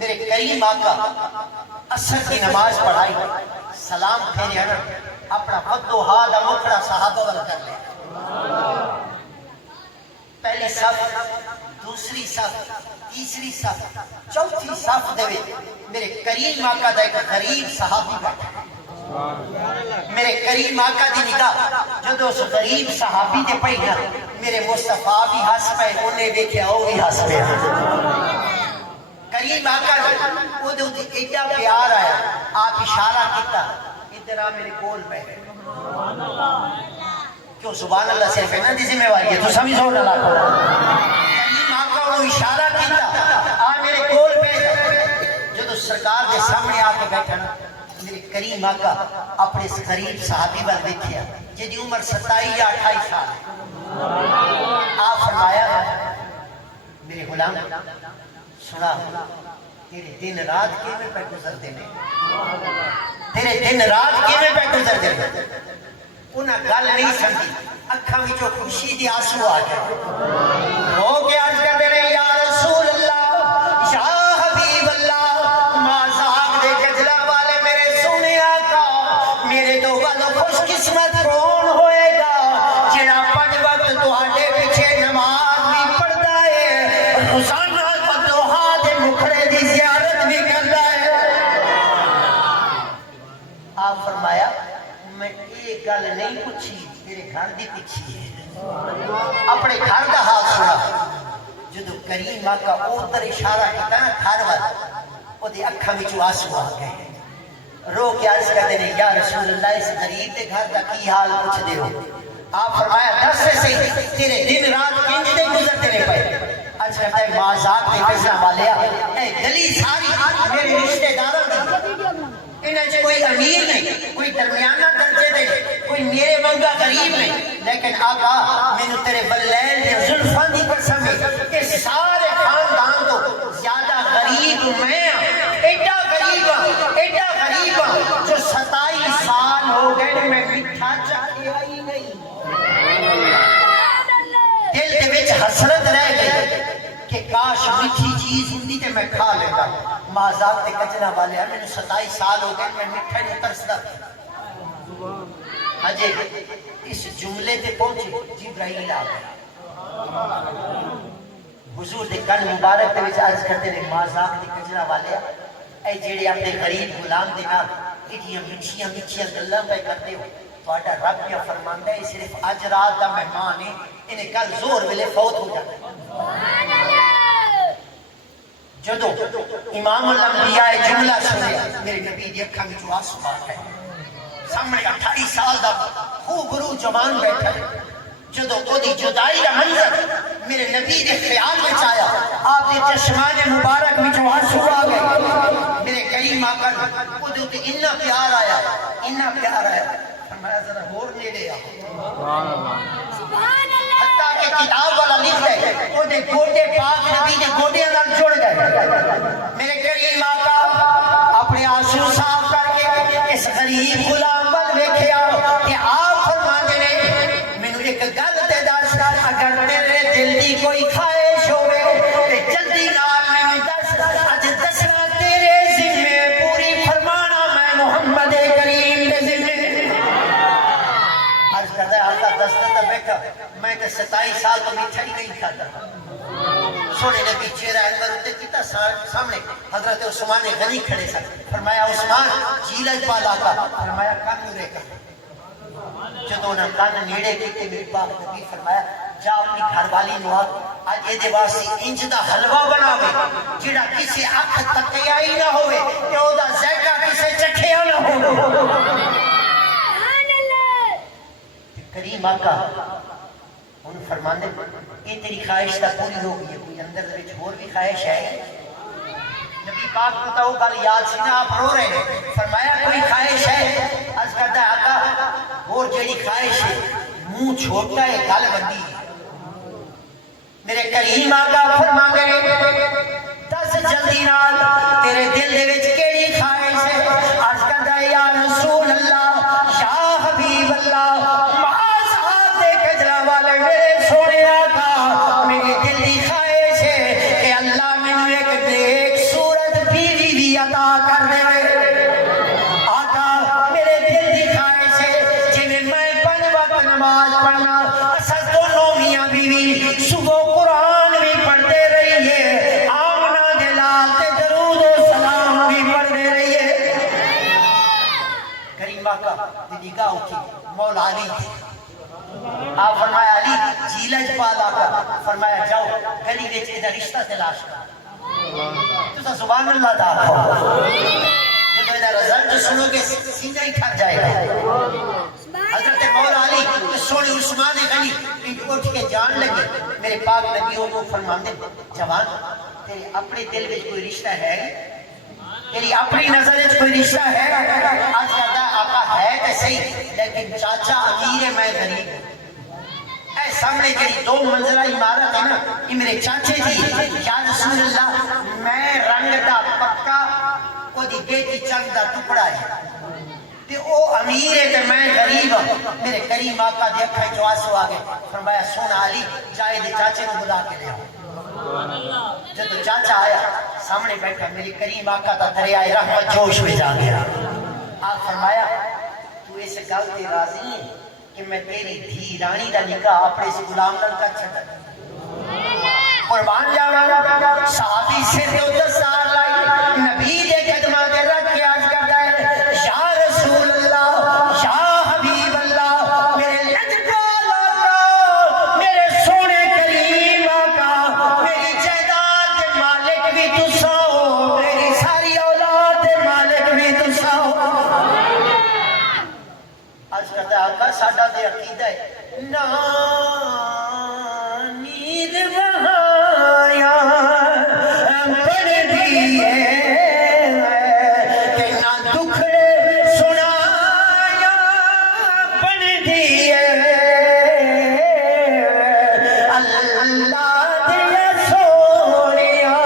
میرے کریم آقا عصر کی نماز پڑھائی، سلام پھیرے ہن اپنا فتوحا دا مکھڑا صحابہ والا کر لے، پہلی صف، دوسری صف، تیسری صف، چوتھی صف دے وچ میرے کریم آقا دا ایک غریب صحابی بیٹھا، میرے کریم آقا دی نگاہ جدو اس غریب صحابی تے پئی نا، میرے مصطفیٰ بھی ہس پئے، انہیں دیکھیا وہ بھی ہس پئے، کریم آقا وہ دے ایڈا پیار آیا، آپ اشارہ کیتا ادھر آ میرے کول پہ، کیوں سبحان اللہ صرف ہے نا دی ذمہ واری ہے تو سمجھ زور ڈالا کرو، کریم آقا وہ اشارہ کیتا آ میرے کول پہ، جدو سرکار دے سامنے آ کے بیٹھا نا، میرے کریم آقا اپنے اس غریب صحابی پر دیکھیا جدی عمر 27 یا 28 سال، آپ فرمایا میرے غلام سنا، تیرے دن رات کیویں پہ گزرتے ہیں، تیرے دن رات کیویں پہ گزرتے ہیں، انہاں گل نہیں سمجھی، اکھاں وچوں خوشی دی آنسو آ گئے، رو کے عرض کرتے ہیں یا رسول اللہ یا حبیب اللہ، مازاق دے کجلا والے میرے سونے آقا، میرے تو والو خوش قسمت کون ہوئے گا جڑا 5 وقت تہاڈے پیچھے نماز بھی پڑھدا ہے، روزانہ فتوحا دے مکھڑے دی زیارت بھی کردا ہے۔ آپ فرمایا میں ایک گل نہیں پوچھی، تیرے گھر دی پوچھی ہے، اپنے گھر دا حال سنا، جدو کریم آقا ادھر اشارہ کیتا نا گھر وال، او دی اکھاں وچوں آنسو آ گئے، رو کے عرض کرتے ہیں یا رسول اللہ اس غریب دے گھر دا کی حال پوچھ دے ہو، آپ فرمایا دس سے صحیح تیرے دن رات کنج دے گزرتے رہے پئے، عرض کرتا ہے مازاق دے فیصلہ والیا، اے گلی ساری میرے رشتہ داروں دی، انہیں سے کوئی امیر نہیں، کوئی درمیانہ درجے دے، کوئی میرے منگا غریب نہیں، لیکن آقا میں نے تیرے بلیل دے زلفان دی قسم ہے کہ سارے خاندان کو زیادہ غریب میں ایڈا غریب جو 27 سال ہو گئے میں میٹھا چاہیا ہی نہیں، دل دے وچ حسرت رہ گئی کہ کاش میٹھی چیز ہوندی تے میں کھا لیتا، مازاق تے کچنا والے میں 27 سال ہو گئے میں میٹھا نہیں ترسدا، اجے اس جملے تے پہنچے جبرائیل آ گیا، حضور دے کن مبارک دے وچ عرض کرتے ہیں مازاق تے کچنا والے اے جڑے اپنے غریب غلام دے نال ایڈیاں میٹھیاں گلاں پہ کرتے ہو، تہاڈا رب کیا فرماندا ہے صرف اج رات دا مہمان ہے، انہیں کل زور ویلے فوت ہو جاتا ہے۔ جدو امام الانبیاء جملہ سنیا میرے نبی دی اکھاں وچوں آنسو آ گئے، سامنے 28 سال دا خوبرو جوان بیٹھا ہے، جدو او دی جدائی دا منظر میرے نبی دے خیال وچ آیا، آپ دے چشمان مبارک وچوں آنسو آ گئے، میرے کریم آقا او دے تے اتنا پیار آیا، فرمایا ذرا اور نیڑے آ، سبحان اللہ، حتیٰ کہ کتاب والا لکھ گئے او دے گوڈے پاک نبی دے گوڈیاں نال جڑ گئے، میرے کریم آقا اپنے آنسو صاف کر کے اس غریب غلام ول ویکھیا کہ آپ فرماندے نے مینوں ایک گل تے دس، اگر تیرے دل دی کوئی خواہش ہوے تے جلدی نال مینوں دس، اج دسنا تیرے ذمے پوری فرمانا میں محمد کریم دے ذمے، عرض کرتا ہے آقا دستا بیٹھا میں تے 27 سال تو میٹھا ہی نہیں کھاتا، سونے نبی چہرہ انور اتے کیتا، سامنے حضرت عثمان غنی کھڑے سن، فرمایا عثمان جیلج پال آقا، فرمایا کن نورے کا، جدو انہاں کن نیڑے کیتے میرے پاک نبی فرمایا جا اپنی گھر والی نو اج اے دے واسطے انج دا حلوہ بناوے جڑا کسے اکھ تکیا ہی نہ ہوئے تے او دا ذائقہ کسے چکھیا نہ ہوئے، کریم آقا انہوں فرماندے یہ تیری خواہش تا پوری ہو گئی ہے، کوئی اندر دے وچ اور بھی خواہش ہے؟ نبی پاک کو تو گل یاد سی نا، آپ رو رہے ہیں، فرمایا کوئی خواہش ہے؟ عرض کرتا ہے آقا اور جیڑی خواہش ہے منہ چھوٹا ہے گل بندی ہے، میرے کریم آقا فرماندے دس جلدی نال تیرے دل دے وچ کیڑی خواہش ہے؟ عرض کرتا ہے یا رسول اللہ یا حبیب اللہ، میرے سونے آقا میری دل کی خواہش ہے کہ اللہ میں ایک نیک صورت بھی نگاہ اٹھی مولا علی تھے آپ فرمایا علی جیلج پالا کر فرمایا جاؤ گلی وچ دا رشتہ تلاش کر تو سبحان اللہ دا جب دا رزلٹ سنو گے سینہ ہی تھک جائے گا حضرت مولا علی سونے عثمان غنی اٹھ کے جان لگے میرے پاک نبی کو فرماندے جوان تیرے اپنے دل میں کوئی رشتہ ہے تیری اپنی نظر میں کوئی رشتہ ہے آج کہتا آقا ہے تو صحیح لیکن چاچا امیر ہے میں غریب اے سامنے جڑی 2 منزلہ عمارت ہے نا یہ میرے چاچے جی یا رسول اللہ میں رنگ دا پکا وہ دی بیٹی چند دا ٹکڑا ہے تے او امیر ہے تے میں غریب ہوں میرے کریم آقا دے اکھاں جو آنسو آ گئے فرمایا سونا علی جائے دے چاچے کو بلا کے لے آؤ جب چاچا آیا سامنے بیٹھا میری کریم آقا تا دریائے رحمت جوش میں جا گیا آپ فرمایا تو اس گل تے راضی ہے کہ میں تیری دھی رانی دا نکاح اپنے اس غلام نال کر چھڈا قربان جاواں صحابی سے تے 10 سال لائی نبی دے قدماں تے رکھ کے عرض کردا ہے یا رسول اللہ یا حبیب اللہ میرے لجپال آقا میرے سونے کریم آقا میری جائیداد دے مالک بھی تساں ہو میری ساری اولاد دے مالک بھی تساں ہو عرض کرتا ہے آقا ساڈا تے عقیدہ ہے نا نیند وہایا پڑھ دیئے کہ نہ دکھڑے سنایا پڑھ دیئے اللہ دے سونیا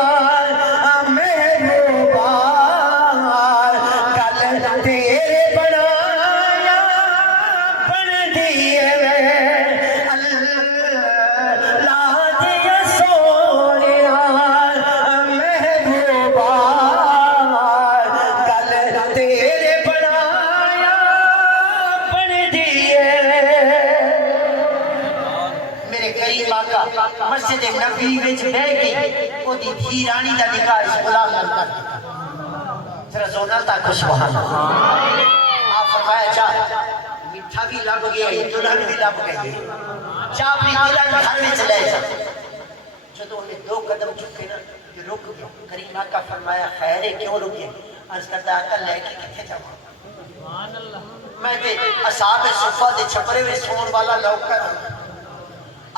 محبوبا گل تیرے بنایا پڑھ دیئے اللہ دے سونیا محبوبا گل تیرے بنایا پڑھ دیئے میرے کریم آقا مسجد نبی وچ بہ گئی او دی دھی رانی دا نکاح اس غلام نال کر دتا ذرا زونا تک سبحان اللہ آپ فرمایا چاہ میٹھا بھی لب گیا دلہن بھی لب گئی چاہ اپنی دلہن گھر وچ لے جا جدوں انہیں 2 قدم چکے نا یہ رک گیا کریم آقا فرمایا خیر ہے کیوں رکے عرض کرتا آقا لے کے کتنے جاواں میں تے اصحاب صفہ دے چھپرے وچ سون والا لوکر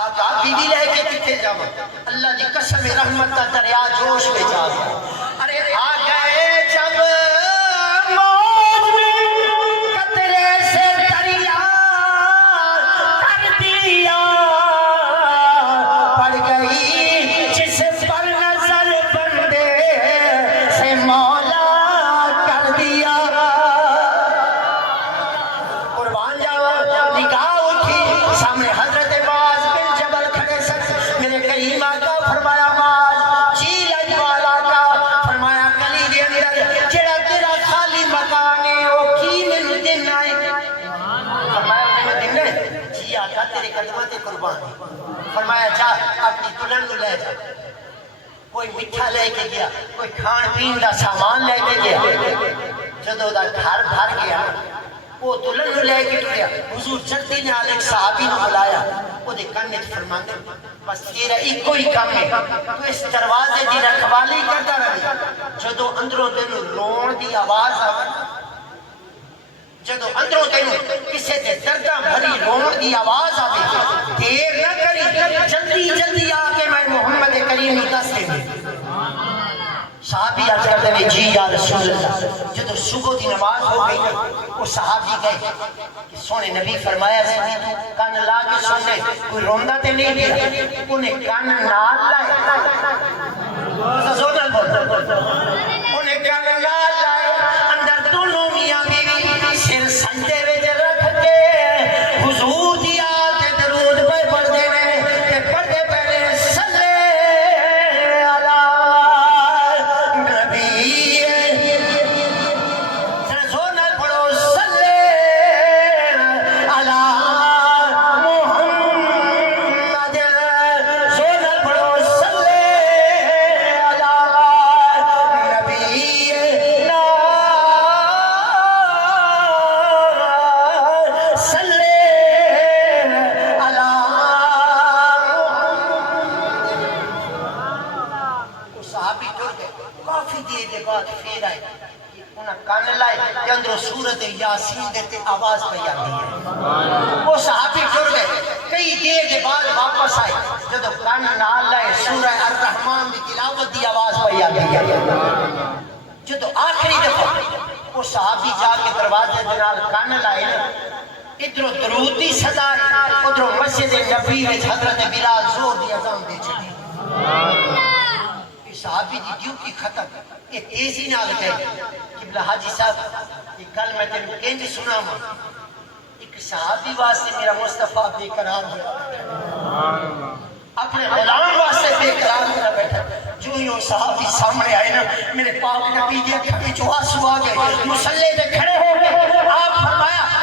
آقا بیوی لے کے کتنے جاواں اللہ دی قسم رحمت کا دریا جوش میں جا گیا ارے آ گئے جب موج میں قطرے سے دریا کر دیا پڑ گئی جس پر نظر بندے سے مولا کر دیا قربان جاوا نگاہ اٹھی سامنے حضرت باز بن جبل کھڑے سن میرے کریم آقا فرمایا باز جی لجوالا کا فرمایا گلی دے اندر جڑا تیرا خالی مکان ہے وہ کی مینوں دن آئے فرمایا مینوں دن ہے جی آقا تیرے قدموں تے قربان فرمایا جا اپنی دلہن نوں لے جا کوئی میٹھا لے کے گیا کوئی کھان پین دا سامان لے کے گیا جدوں دا گھر بھر گیا وہ دلہن نوں لے کے ٹریا حضور چلتے نال ایک صحابی نوں بلایا وہ دے کن وچ فرماندے بس تیرا ایک ہی کام ہے تو اس دروازے دی رکھوالی کردا رہے جدوں اندروں تینوں رون دی آواز آوے جدوں اندروں تینوں کسے دے درداں بھری رون دی آواز آوے دیر نہ کری جلدی جلدی آ کے میں محمد کریم نوں دس دے صحابی عرض کرتے ہوئے جی یا رسول اللہ جدو صبح دی نماز ہو گئی وہ صحابی گئے کہ سونے نبی فرمایا سی تو کان لا کے سننے کوئی روندہ تے نہیں دیا انہیں کان نال لائے سوچل بول انہیں کان نال لائے اندر دونوں میاں بیوی سر سجدے وچ رکھ کے حضور دی آل تے درود پہ پڑھ دے نے تے پڑھتے پہلے صلی علی کافی دیر کے بعد پھر آئے انہاں کان لائے کہ اندروں سورت یاسین دیتے آواز پہ آتی ہے وہ صحابی ٹر گئے کئی دیر کے بعد واپس آئے جب کان نال لائے سورہ الرحمن کی تلاوت دی آواز پہ آتی ہے جب آخری دفعہ وہ صحابی جا کے دروازے جنال کان لائے ادھروں درود دی صدا ادھروں مسجد نبی وچ حضرت بلال زور دی اذان دے چھڑی صحابی دی ڈیوٹی ختم یہ تیزی نال گئے قبلہ حاجی صاحب یہ کل میں تینوں کنج سنا ماں ایک صحابی واسطے میرا مصطفیٰ بے قرار ہوا اپنے غلام واسطے بے قرار ہوا بیٹھا جو ہی وہ صحابی سامنے آئے نا میرے پاک نبی دی اکھیں وچ آنسو آ گئے مصلی پہ کھڑے ہو گئے آپ فرمایا